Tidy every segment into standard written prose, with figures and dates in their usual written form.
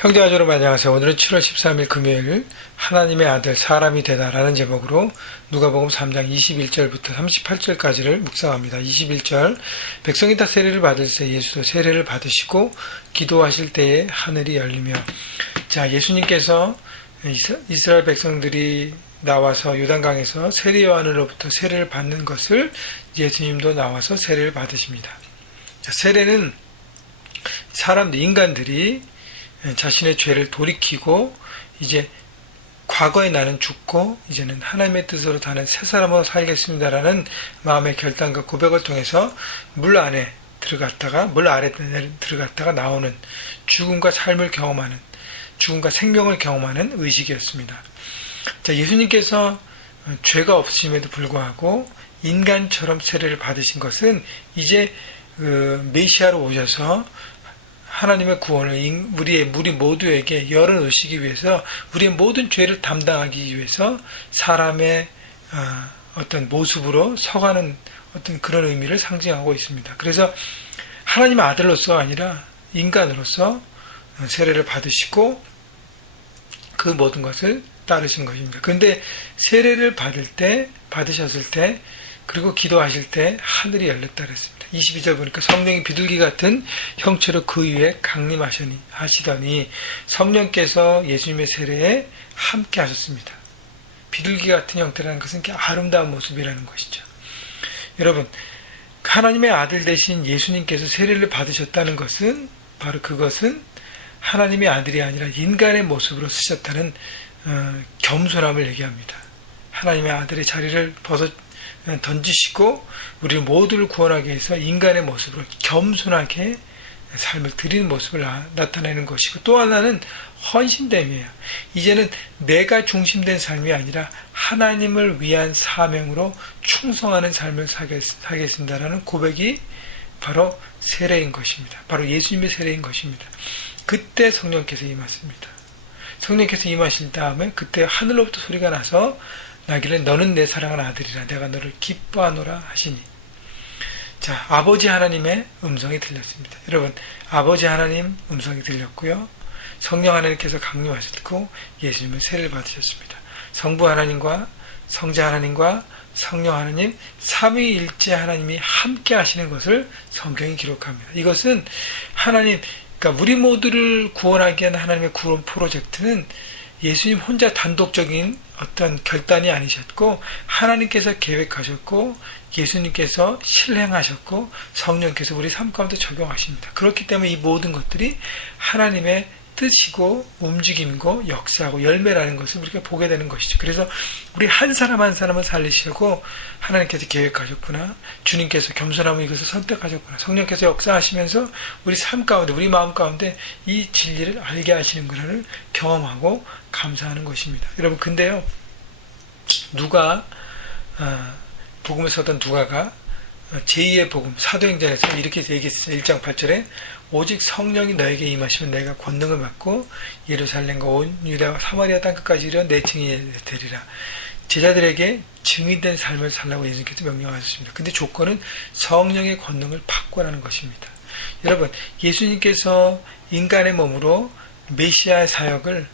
형제와 여러분 안녕하세요. 오늘은 7월 13일 금요일 하나님의 아들 사람이 되다 라는 제목으로 누가복음 3장 21절부터 38절까지를 묵상합니다. 21절 백성이 다 세례를 받을 때 예수도 세례를 받으시고 기도하실 때에 하늘이 열리며. 자, 예수님께서 이스라엘 백성들이 나와서 요단강에서 세례 요한으로부터 세례를 받는 것을 예수님도 나와서 세례를 받으십니다. 자, 세례는 인간들이 자신의 죄를 돌이키고 이제 과거에 나는 죽고 이제는 하나님의 뜻으로 다는 새 사람으로 살겠습니다라는 마음의 결단과 고백을 통해서 물 아래 들어갔다가 나오는 죽음과 생명을 경험하는 의식이었습니다. 자, 예수님께서 죄가 없으심에도 불구하고 인간처럼 세례를 받으신 것은 이제 메시아로 오셔서 하나님의 구원을 우리 모두에게 열어놓으시기 위해서 우리의 모든 죄를 담당하기 위해서 사람의 어떤 모습으로 서가는 어떤 그런 의미를 상징하고 있습니다. 그래서 하나님의 아들로서 아니라 인간으로서 세례를 받으시고 그 모든 것을 따르신 것입니다. 그런데 세례를 받으셨을 때 그리고 기도하실 때 하늘이 열렸다 그랬습니다. 22절 보니까 성령이 비둘기 같은 형체로 그 위에 강림하시더니 성령께서 예수님의 세례에 함께 하셨습니다. 비둘기 같은 형태라는 것은 아름다운 모습이라는 것이죠. 여러분, 하나님의 아들 되신 예수님께서 세례를 받으셨다는 것은 바로 그것은 하나님의 아들이 아니라 인간의 모습으로 쓰셨다는 겸손함을 얘기합니다. 하나님의 아들의 자리를 던지시고 우리 모두를 구원하기 위해서 인간의 모습으로 겸손하게 삶을 드리는 모습을 나타내는 것이고, 또 하나는 헌신됨이에요. 이제는 내가 중심된 삶이 아니라 하나님을 위한 사명으로 충성하는 삶을 살겠습니다라는 고백이 바로 세례인 것입니다. 바로 예수님의 세례인 것입니다. 그때 성령께서 임하십니다. 성령께서 임하신 다음에 그때 하늘로부터 소리가 나서 나기를 너는 내 사랑하는 아들이라 내가 너를 기뻐하노라 하시니. 자, 아버지 하나님의 음성이 들렸습니다. 여러분, 아버지 하나님 음성이 들렸고요, 성령 하나님께서 강림하셨고 예수님은 세례를 받으셨습니다. 성부 하나님과 성자 하나님과 성령 하나님 삼위일체 하나님이 함께 하시는 것을 성경이 기록합니다. 이것은 그러니까 우리 모두를 구원하기 위한 하나님의 구원 프로젝트는 예수님 혼자 단독적인 어떤 결단이 아니셨고 하나님께서 계획하셨고 예수님께서 실행하셨고 성령께서 우리 삶 가운데 적용하십니다. 그렇기 때문에 이 모든 것들이 하나님의 뜻이고 움직임이고 역사하고 열매라는 것을 우리가 보게 되는 것이죠. 그래서 우리 한 사람 한 사람을 살리시려고 하나님께서 계획하셨구나, 주님께서 겸손함을 이것을 선택하셨구나, 성령께서 역사하시면서 우리 삶 가운데 우리 마음 가운데 이 진리를 알게 하시는구나를 경험하고 감사하는 것입니다. 여러분, 근데요, 복음을 썼던 누가가 제2의 복음 사도행전에서 이렇게 얘기했어요. 1장 8절에 오직 성령이 너에게 임하시면 내가 권능을 받고 예루살렘과 온 유다와 사마리아 땅끝까지 이르러 내 증인이 되리라. 제자들에게 증인된 삶을 살라고 예수님께서 명령하셨습니다. 근데 조건은 성령의 권능을 받고라는 것입니다. 여러분, 예수님께서 인간의 몸으로 메시아의 사역을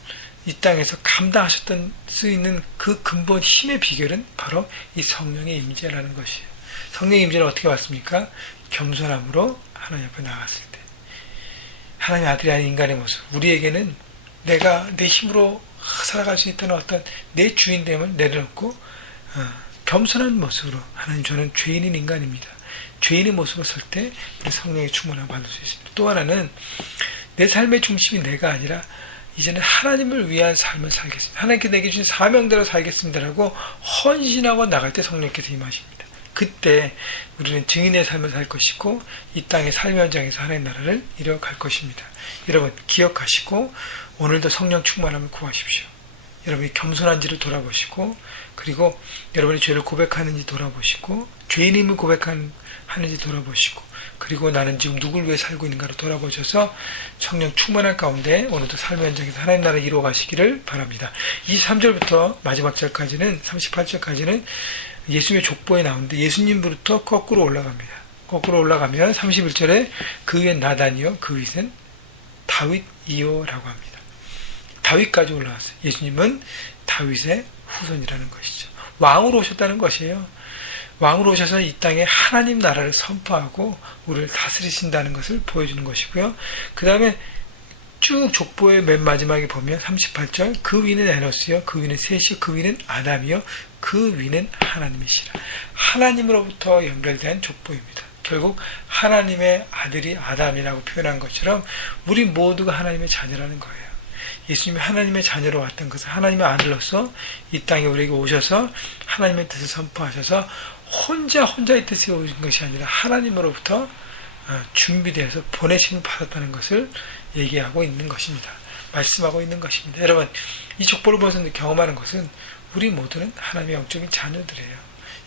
이 땅에서 감당하셨던 수 있는 그 근본 힘의 비결은 바로 이 성령의 임재라는 것이에요. 성령의 임재는 어떻게 왔습니까? 겸손함으로 하나님 앞에 나갔을 때. 하나님의 아들이 아닌 인간의 모습. 우리에게는 내가 내 힘으로 살아갈 수 있다는 어떤 내 주인됨을 내려놓고 겸손한 모습으로, 하나님 저는 죄인인 인간입니다, 죄인의 모습으로 설 때 우리 성령의 충만함을 받을 수 있습니다. 또 하나는 내 삶의 중심이 내가 아니라 이제는 하나님을 위한 삶을 살겠습니다, 하나님께 내게 주신 사명대로 살겠습니다라고 헌신하고 나갈 때 성령께서 임하십니다. 그때 우리는 증인의 삶을 살 것이고 이 땅의 삶의 현장에서 하나님의 나라를 이뤄갈 것입니다. 여러분, 기억하시고 오늘도 성령 충만함을 구하십시오. 여러분이 겸손한지를 돌아보시고, 그리고 여러분이 죄를 고백하는지 돌아보시고, 죄인임을 고백하는지 돌아보시고, 그리고 나는 지금 누굴 위해 살고 있는가를 돌아보셔서 성령 충만할 가운데 오늘도 삶의 현장에서 하나님 나라를 이루어 가시기를 바랍니다. 23절부터 마지막 절까지는, 38절까지는 예수님의 족보에 나오는데 예수님부터 거꾸로 올라갑니다. 거꾸로 올라가면 31절에 그 위엔 나단이요 그 윗은 다윗이요라고 합니다. 다윗까지 올라왔어요. 예수님은 다윗의 후손이라는 것이죠. 왕으로 오셨다는 것이에요. 왕으로 오셔서 이 땅에 하나님 나라를 선포하고 우리를 다스리신다는 것을 보여주는 것이고요. 그 다음에 쭉 족보의 맨 마지막에 보면 38절 그 위는 에노스요 그 위는 셋이요 그 위는 아담이요 그 위는 하나님이시라. 하나님으로부터 연결된 족보입니다. 결국 하나님의 아들이 아담이라고 표현한 것처럼 우리 모두가 하나님의 자녀라는 거예요. 예수님이 하나님의 자녀로 왔던 것은 하나님의 아들로서 이 땅에 우리에게 오셔서 하나님의 뜻을 선포하셔서 혼자 이 뜻에 오신 것이 아니라 하나님으로부터 준비되어서 보내심을 받았다는 것을 얘기하고 있는 것입니다. 말씀하고 있는 것입니다. 여러분, 이 족보를 보면서 경험하는 것은 우리 모두는 하나님의 영적인 자녀들이에요.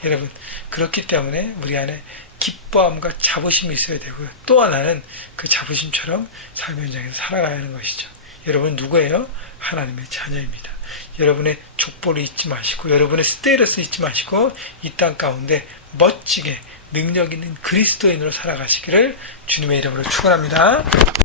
여러분, 그렇기 때문에 우리 안에 기뻐함과 자부심이 있어야 되고요. 또 하나는 그 자부심처럼 삶의 현장에서 살아가야 하는 것이죠. 여러분 누구예요? 하나님의 자녀입니다. 여러분의 족보를 잊지 마시고 여러분의 스테이러스 잊지 마시고 이 땅 가운데 멋지게 능력 있는 그리스도인으로 살아가시기를 주님의 이름으로 축원합니다.